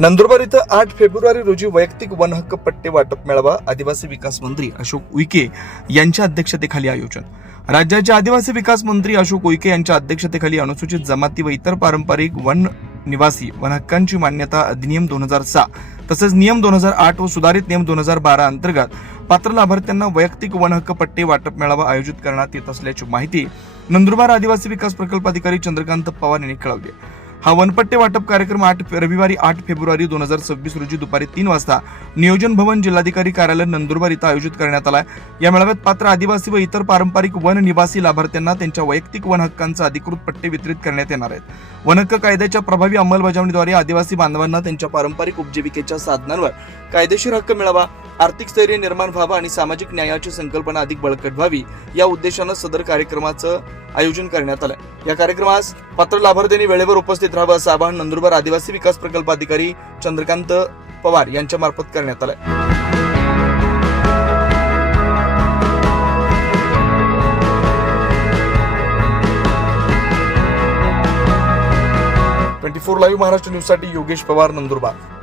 नंदुरबार इथं 8 फेब्रुवारी रोजी वैयक्तिक वन हक्क पट्टे वाटप मेळावा आदिवासी विकास मंत्री अशोक उईके यांच्या अध्यक्षतेखाली आयोजन. राज्याचे आदिवासी विकास मंत्री अशोक उईके यांच्या अध्यक्षतेखाली अनुसूचित जमाती व इतर पारंपरिक वन निवासी वन हक्कांची मान्यता अधिनियम 2006 तसेच नियम 2008 व सुधारित नियम 2012 अंतर्गत पात्र लाभार्थ्यांना वैयक्तिक वन हक्क पट्टे वाटप मेळावा आयोजित करण्यात येत असल्याची माहिती नंदुरबार आदिवासी विकास प्रकल्प अधिकारी चंद्रकांत पवार यांनी कळवली. हा वनपट्टे वाटप कार्यक्रम रविवारी 8 फेब्रुवारी 2026 रोजी दुपारी 3 वाजता नियोजन भवन जिल्हाधिकारी कार्यालय नंदुरबार इथं आयोजित करण्यात आला. या मेळाव्यात पात्र आदिवासी व इतर पारंपरिक वन निवासी लाभार्थ्यांना त्यांच्या वैयक्तिक वन हक्कांचा अधिकृत पट्टे वितरित करण्यात येणार आहेत. वन हक्क कायद्याच्या प्रभावी अंमलबजावणीद्वारे आदिवासी बांधवांना त्यांच्या पारंपरिक उपजीविकेच्या साधनांवर कायदेशीर हक्क मिळावा, आर्थिक स्थैर्य निर्माण व्हावा आणि सामाजिक न्यायाची संकल्पना अधिक बळकट व्हावी या उद्देशानं सदर कार्यक्रमाचं आयोजन करण्यात आलं. या कार्यक्रमास पात्र लाभार्थ्यांनी वेळेवर उपस्थित राहावं असं आवाहन नंदुरबार आदिवासी विकास प्रकल्प अधिकारी चंद्रकांत पवार यांच्या मार्फत करण्यात आलं. 24 लाईव्ह महाराष्ट्र न्यूज साठी योगेश पवार, नंदुरबार.